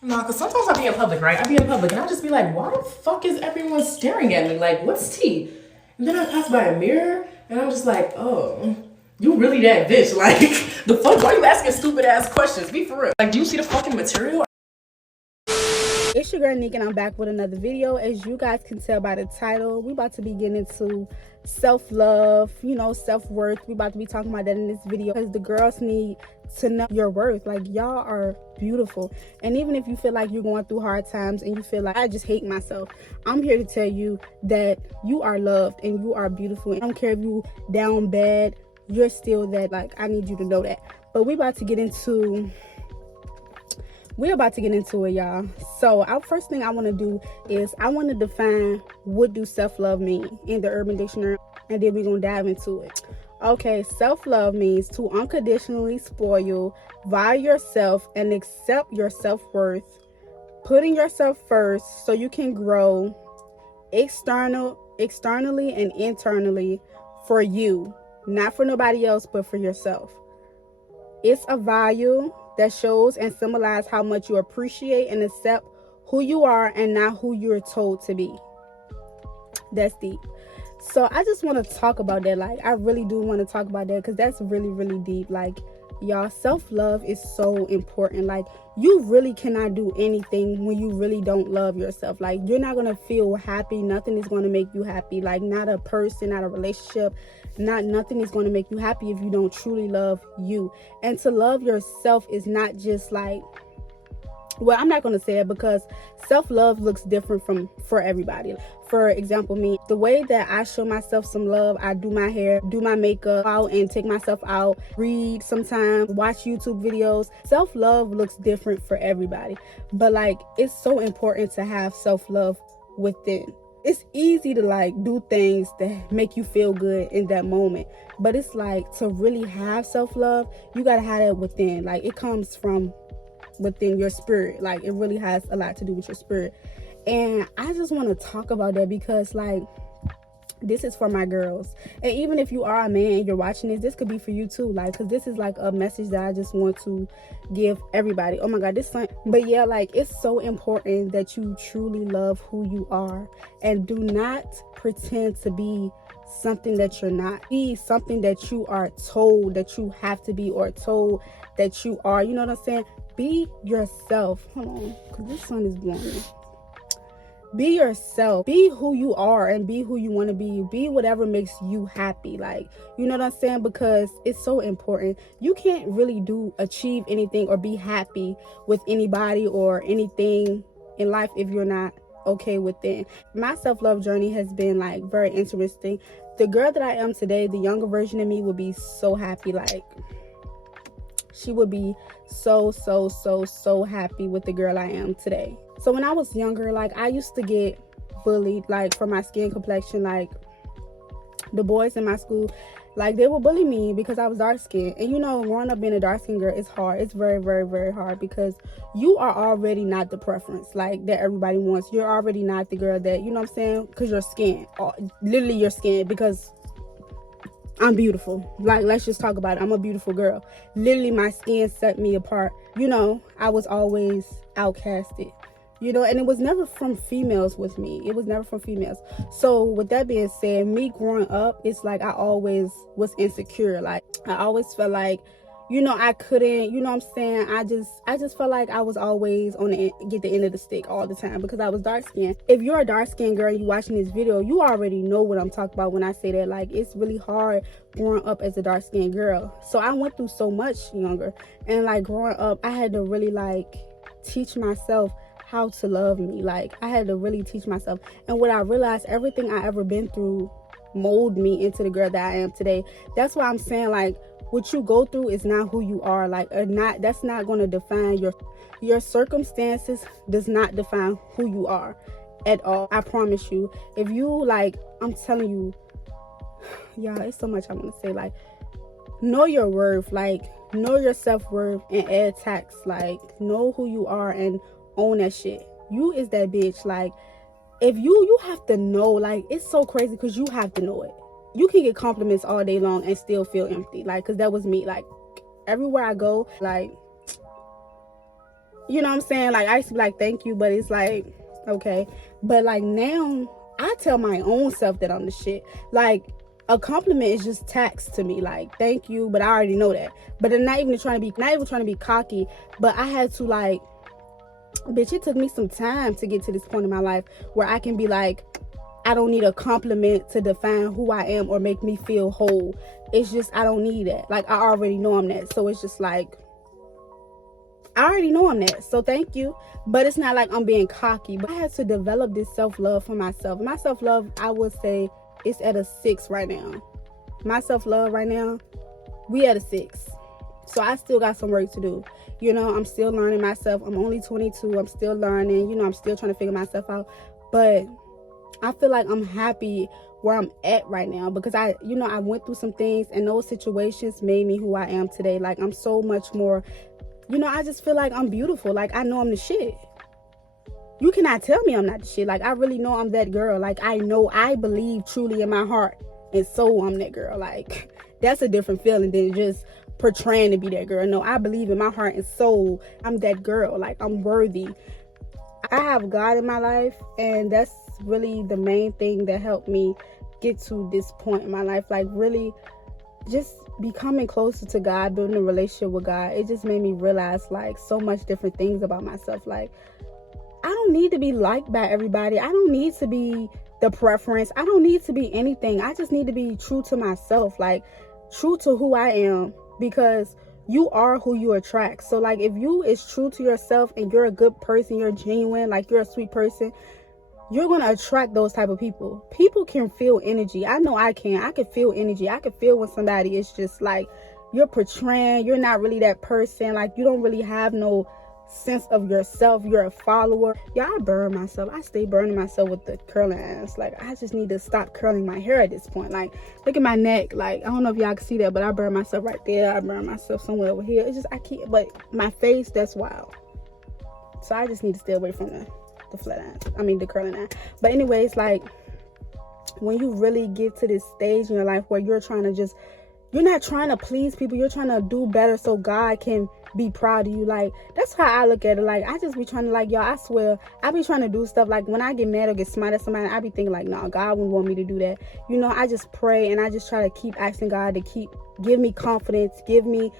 No, because sometimes I be in public, right? I be in public and I just be like, why the fuck is everyone staring at me? Like, what's tea? And then I pass by a mirror and I'm just like, oh, you really that bitch. Like, the fuck? Why you asking stupid ass questions? Be for real. Like, do you see the fucking material? It's your girl Nick and I'm back with another video. As you guys can tell by the title, we about to be getting into self-love, self-worth. We about to be talking about that in this video because the girls need to know your worth. Like, y'all are beautiful. And even if you feel like you're going through hard times and you feel like I just hate myself, I'm here to tell you that you are loved and you are beautiful. I don't care if you down bad, you're still that. Like, I need you to know that. But we're about to get into it, y'all. So our first thing I want to do is I want to define what do self-love mean in the Urban Dictionary, and then we're going to dive into it. Okay, self-love means to unconditionally spoil, value yourself, and accept your self-worth, putting yourself first so you can grow externally and internally for you, not for nobody else, but for yourself. It's a value that shows and symbolizes how much you appreciate and accept who you are and not who you're told to be. That's deep. So I just want to talk about that. Like, I really do want to talk about that because that's really, really deep. Like, y'all, self-love is so important. Like, you really cannot do anything when you really don't love yourself. Like, you're not going to feel happy. Nothing is going to make you happy. Like, not a person, not a relationship, nothing is going to make you happy if you don't truly love you. And to love yourself is not just like, well, I'm not going to say it because self-love looks different for everybody. For example, me, the way that I show myself some love, I do my hair, do my makeup, out and take myself out, read sometimes, watch YouTube videos. Self-love looks different for everybody. But like, it's so important to have self-love within. It's easy to like do things that make you feel good in that moment. But it's like, to really have self-love, you got to have that within. Like, it comes from within your spirit. Like, it really has a lot to do with your spirit. And I just want to talk about that because like, this is for my girls. And even if you are a man and you're watching this could be for you too. Like, because this is like a message that I just want to give everybody. Oh my God, this son. But yeah, like, it's so important that you truly love who you are and do not pretend to be something that you're not. Be something that you are told that you have to be or told that you are. You know what I'm saying? Be yourself. Hold on, because this sun is blowing. Be yourself. Be who you are and be who you want to be. Be whatever makes you happy. Like, you know what I'm saying? Because it's so important. You can't really achieve anything or be happy with anybody or anything in life if you're not okay within. My self-love journey has been like very interesting. The girl that I am today, the younger version of me would be so happy. Like, she would be so happy with the girl I am today. So when I was younger, like, I used to get bullied, like, for my skin complexion. Like, the boys in my school, like, they would bully me because I was dark skinned. And growing up being a dark skinned girl, it's hard. It's very, very, very hard because you are already not the preference, like, that everybody wants. You're already not the girl that, you know what I'm saying? Because your skin, literally your skin, because I'm beautiful. Like, let's just talk about it. I'm a beautiful girl. Literally, my skin set me apart. I was always outcasted. And it was never from females with me. It was never from females. So with that being said, me growing up, it's like I always was insecure. Like, I always felt like, I couldn't, you know what I'm saying? I just felt like I was always get the end of the stick all the time because I was dark skinned. If you're a dark skinned girl and you're watching this video, you already know what I'm talking about when I say that. Like, it's really hard growing up as a dark skinned girl. So I went through so much younger. And like, growing up, I had to really like teach myself how to love me. Like, I had to really teach myself. And what I realized, everything I ever been through mold me into the girl that I am today. That's why I'm saying, like, what you go through is not who you are. Like, that's not going to define your circumstances. Does not define who you are at all. I promise you. If you, like, I'm telling you, y'all, it's so much I want to say. Like, know your worth. Like, know your self-worth and add tax. Like, know who you are and own that shit. You is that bitch. Like, if you have to know. Like, it's so crazy because you have to know it. You can get compliments all day long and still feel empty. Like, because that was me. Like, everywhere I go, like, You know what I'm saying? Like, I used to be like, thank you, but it's like, okay. But like now, I tell my own self that I'm the shit. Like, a compliment is just tax to me. Like, thank you, but I already know that. But I'm not even trying to be cocky. But I had to like, bitch, it took me some time to get to this point in my life where I can be like, I don't need a compliment to define who I am or make me feel whole. It's just, I don't need that. Like, I already know I'm that. So it's just like, I already know I'm that. So thank you. But it's not like I'm being cocky. But I had to develop this self-love for myself. My self-love, I would say, it's at a 6 right now. My self-love right now, we at a 6. So I still got some work to do. You know, I'm still learning myself. I'm only 22. I'm still learning. You know, I'm still trying to figure myself out. But I feel like I'm happy where I'm at right now because I went through some things and those situations made me who I am today. Like, I'm so much more, I just feel like I'm beautiful. Like, I know I'm the shit. You cannot tell me I'm not the shit. Like, I really know I'm that girl. Like, I believe truly in my heart and soul I'm that girl. Like, that's a different feeling than just portraying to be that girl. No, I believe in my heart and soul I'm that girl. Like, I'm worthy. I have God in my life, and that's really the main thing that helped me get to this point in my life. Like, really just becoming closer to God, building a relationship with God. It just made me realize like so much different things about myself. Like, I don't need to be liked by everybody. I don't need to be the preference. I don't need to be anything. I just need to be true to myself, like true to who I am, because you are who you attract. So like, if you is true to yourself and you're a good person, you're genuine, like you're a sweet person, you're going to attract those type of people. People can feel energy. I know I can. I can feel energy. I can feel when somebody is just like, you're portraying, you're not really that person. Like, you don't really have no sense of yourself. You're a follower. Yeah, I burn myself. I stay burning myself with the curling ass. Like, I just need to stop curling my hair at this point. Like, look at my neck. Like, I don't know if y'all can see that, but I burn myself right there. I burn myself somewhere over here. It's just, I can't. But my face, that's wild. So I just need to stay away from the flat irons. I mean, the curling iron. But anyways, like, when you really get to this stage in your life where you're not trying to please people, you're trying to do better so God can be proud of you. Like, that's how I look at it. Like, I just be trying to, like, y'all, I swear, I be trying to do stuff. Like, when I get mad or get smart at somebody, I be thinking like, nah, God wouldn't want me to do that. I just pray and I just try to keep asking God to give me confidence, give me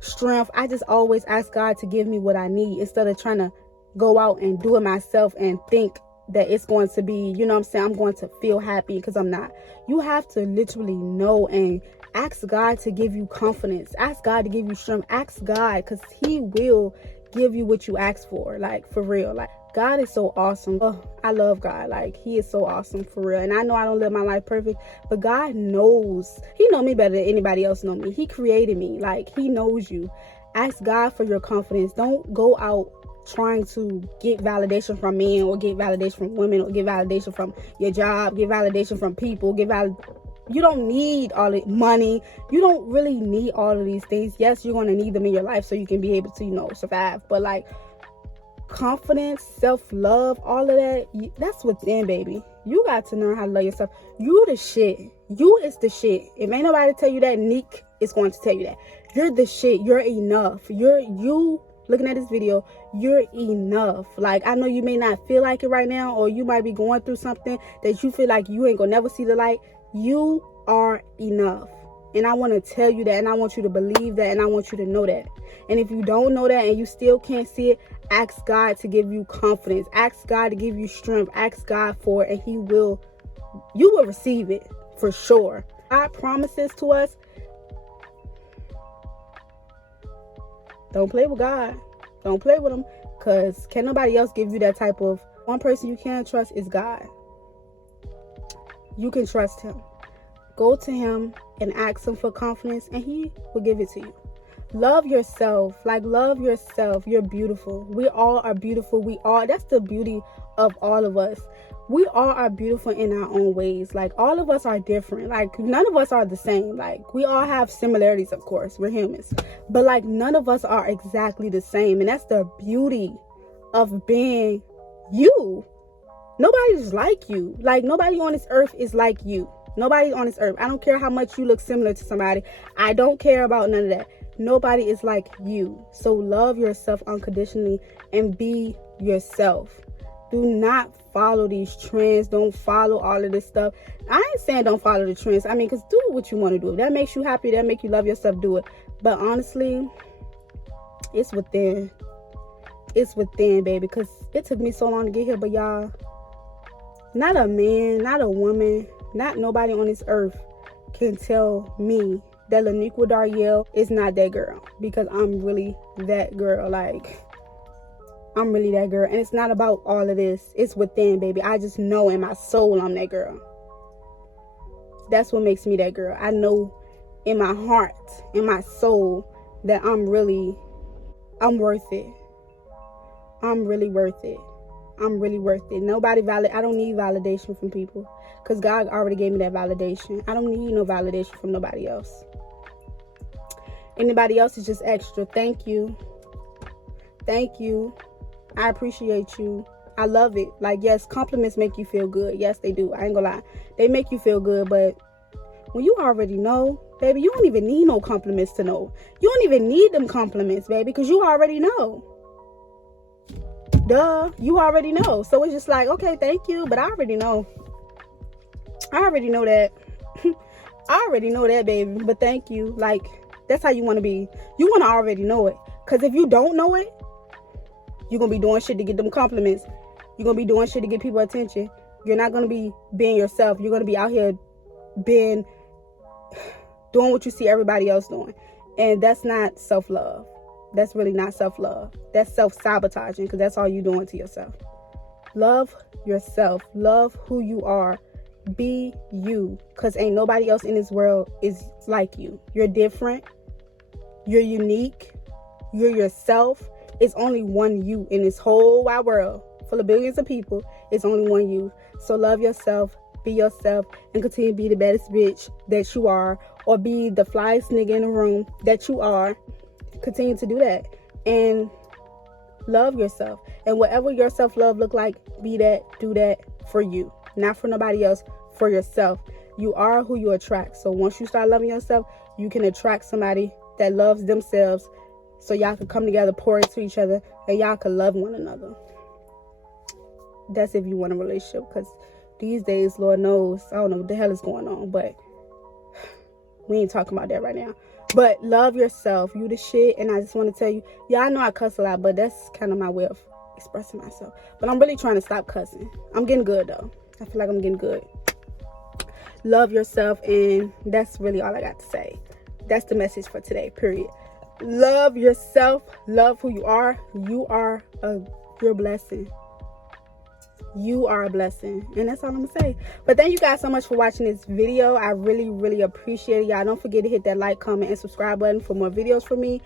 strength. I just always ask God to give me what I need instead of trying to go out and do it myself and think that it's going to be, I'm going to feel happy, because I'm not. You have to literally know and ask God to give you confidence. Ask God to give you strength. Ask God, because He will give you what you ask for. Like, for real. Like, God is so awesome. Oh, I love God. Like, He is so awesome, for real. And I know I don't live my life perfect, but God knows. He knows me better than anybody else knows me. He created me. Like, He knows you. Ask God for your confidence. Don't go out trying to get validation from men or get validation from women or get validation from your job, get validation from people, you don't need all the money. You don't really need all of these things. Yes, you're going to need them in your life so you can be able to, survive. But like, confidence, self-love, all of that, that's within, baby. You got to learn how to love yourself. You the shit. You is the shit. If ain't nobody tell you that, Nick is going to tell you that. You're the shit. You're enough. You looking at this video, you're enough. Like, I know you may not feel like it right now, or you might be going through something that you feel like you ain't gonna never see the light. You are enough. And I want to tell you that, and I want you to believe that, and I want you to know that. And if you don't know that and you still can't see it, ask God to give you confidence. Ask God to give you strength. Ask God for it, and you will receive it for sure. God promises to us. Don't play with God. Don't play with Him, because can nobody else give you that type of... One person you can trust is God. You can trust Him. Go to Him and ask Him for confidence, and He will give it to you. Love yourself. Like, love yourself. You're beautiful. We all are beautiful. That's the beauty of all of us. We all are beautiful in our own ways. Like, all of us are different. Like, none of us are the same. Like, we all have similarities, of course. We're humans. But, like, none of us are exactly the same. And that's the beauty of being you. Nobody's like you. Like, nobody on this earth is like you. Nobody on this earth. I don't care how much you look similar to somebody. I don't care about none of that. Nobody is like you. So love yourself unconditionally and be yourself. Do not follow these trends. Don't follow all of this stuff. I ain't saying don't follow the trends. I mean, because do what you want to do. If that makes you happy, that make you love yourself, do it. But honestly, it's within. It's within, baby. Because it took me so long to get here. But y'all, not a man, not a woman, not nobody on this earth can tell me that Laniqua Daryl is not that girl. Because I'm really that girl. Like, I'm really that girl. And it's not about all of this. It's within, baby. I just know in my soul I'm that girl. That's what makes me that girl. I know in my heart, in my soul, that I'm worth it. I'm really worth it. I'm really worth it. I don't need validation from people. Because God already gave me that validation. I don't need no validation from nobody else. Anybody else is just extra. Thank you. Thank you. I appreciate you. I love it. Like, yes, compliments make you feel good. Yes, they do. I ain't gonna lie. They make you feel good, but when you already know, baby, you don't even need no compliments to know. You don't even need them compliments, baby, because you already know. Duh, you already know. So it's just like, okay, thank you, but I already know. I already know that. I already know that, baby, but thank you. Like, that's how you want to be. You want to already know it, because if you don't know it, you're going to be doing shit to get them compliments. You're going to be doing shit to get people attention. You're not going to be being yourself. You're going to be out here doing what you see everybody else doing. And that's not self-love. That's really not self-love. That's self-sabotaging, because that's all you're doing to yourself. Love yourself. Love who you are. Be you, because ain't nobody else in this world is like you. You're different. You're unique. You're yourself. It's only one you in this whole wide world full of billions of people. It's only one you. So love yourself, be yourself, and continue to be the baddest bitch that you are, or be the flyest nigga in the room that you are. Continue to do that and love yourself. And whatever your self-love look like, be that, do that for you, not for nobody else, for yourself. You are who you attract. So once you start loving yourself, you can attract somebody that loves themselves. So y'all can come together, pour into each other, and y'all can love one another. That's if you want a relationship, because these days, Lord knows, I don't know what the hell is going on, but we ain't talking about that right now. But love yourself. You the shit. And I just want to tell you, y'all know I cuss a lot, but that's kind of my way of expressing myself. But I'm really trying to stop cussing. I'm getting good, though. I feel like I'm getting good. Love yourself, and that's really all I got to say. That's the message for today, period. Love yourself. Love who you are. You're a blessing. You are a blessing, and that's all I'm gonna say. But thank you guys so much for watching this video. I really appreciate it. Y'all don't forget to hit that like, comment, and subscribe button for more videos from me.